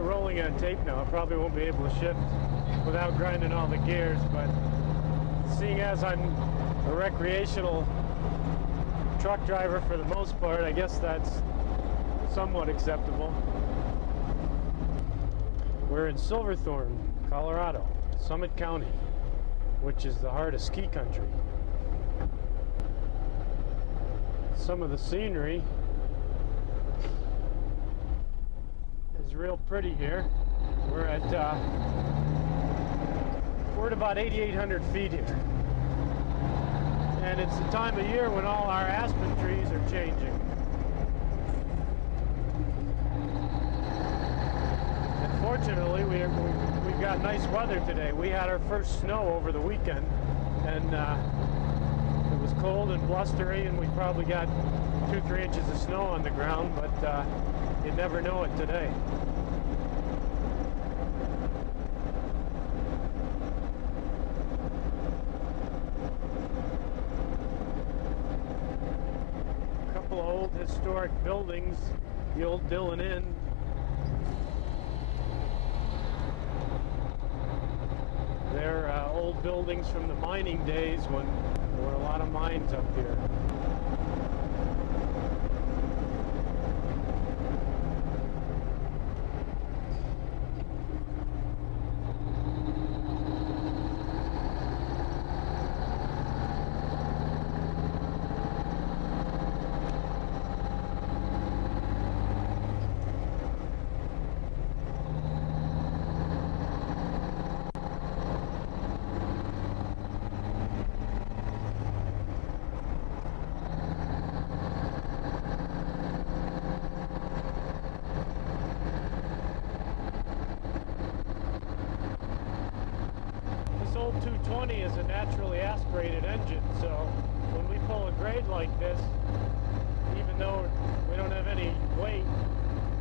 we're rolling on tape now. I probably won't be able to shift without grinding all the gears, but seeing as I'm a recreational truck driver for the most part, I guess that's somewhat acceptable. We're in Silverthorne, Colorado, Summit County, which is the heart of ski country. Some of the scenery is real pretty here. We're at about 8,800 feet here, and it's the time of year when all our aspen trees are changing. And fortunately, we've got nice weather today. We had our first snow over the weekend, and it was cold and blustery, and we probably got 2-3 inches of snow on the ground, but you never know it today. A couple of old historic buildings, the old Dillon Inn. They're old buildings from the mining days when there were a lot of mines up here. Is a naturally aspirated engine, so when we pull a grade like this, even though we don't have any weight,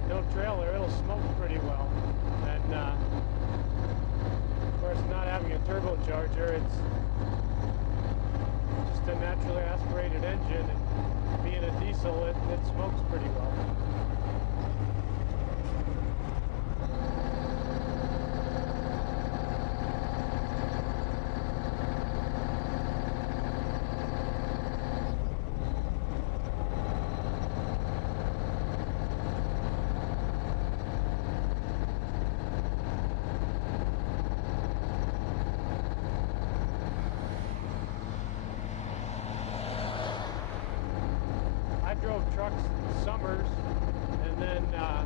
no trailer, it'll smoke pretty well. And of course, not having a turbocharger, it's just a naturally aspirated engine, and being a diesel, it smokes pretty well. Trucks summers, and then I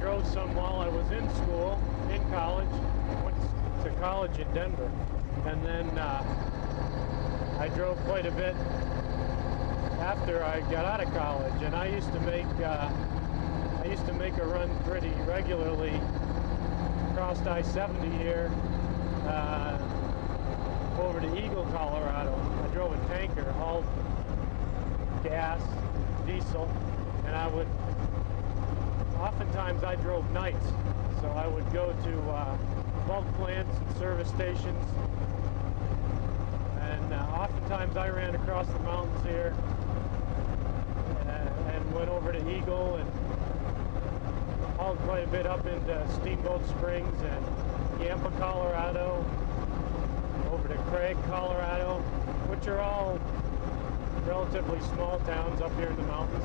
drove some while I was in school, in college. Went to college in Denver, and then I drove quite a bit after I got out of college. And I used to make a run pretty regularly across I-70 here over to Eagle, Colorado. I drove a tanker, hauled gas, diesel, and oftentimes I drove nights, so I would go to bulk plants and service stations, and oftentimes I ran across the mountains here and went over to Eagle and hauled quite a bit up into Steamboat Springs and Yampa, Colorado, over to Craig, Colorado, which are all relatively small towns up here in the mountains.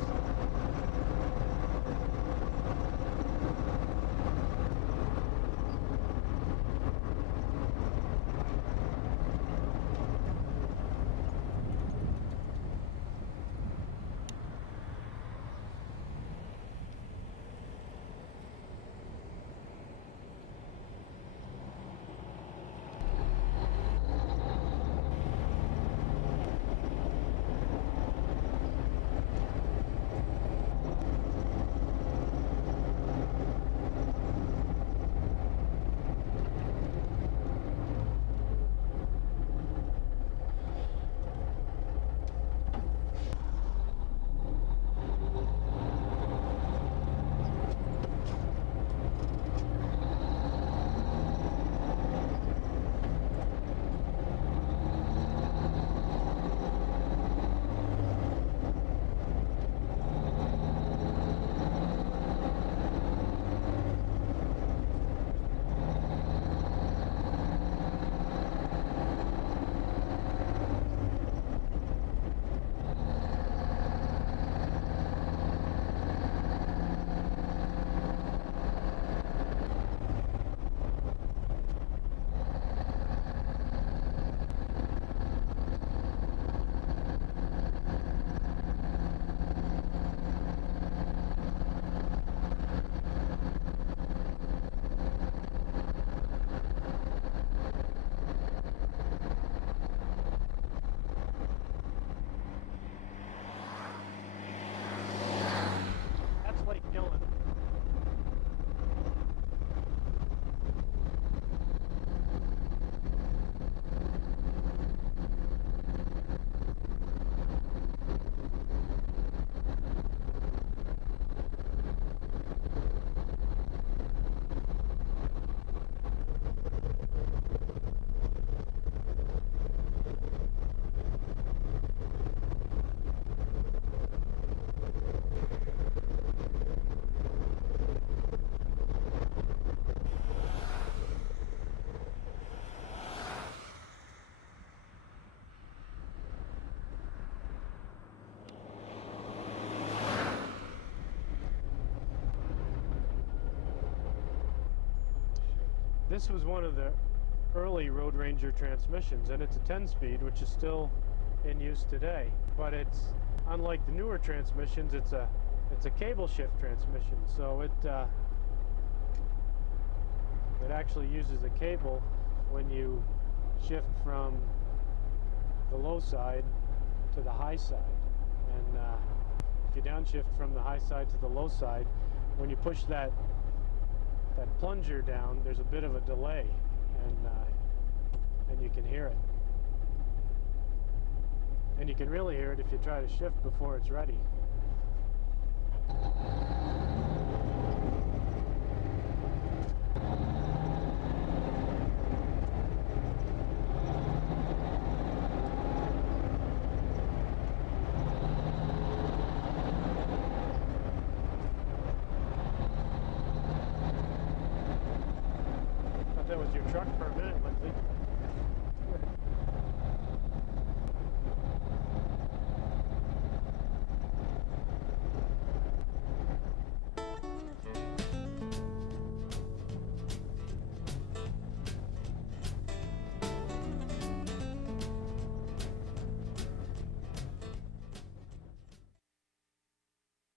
This was one of the early Road Ranger transmissions, and it's a 10-speed, which is still in use today. But it's unlike the newer transmissions. It's a cable shift transmission, so it actually uses a cable when you shift from the low side to the high side. And if you downshift from the high side to the low side, when you push that plunger down, there's a bit of a delay, and you can hear it. And you can really hear it if you try to shift before it's ready. Thought that was your truck for a minute, Lindsay.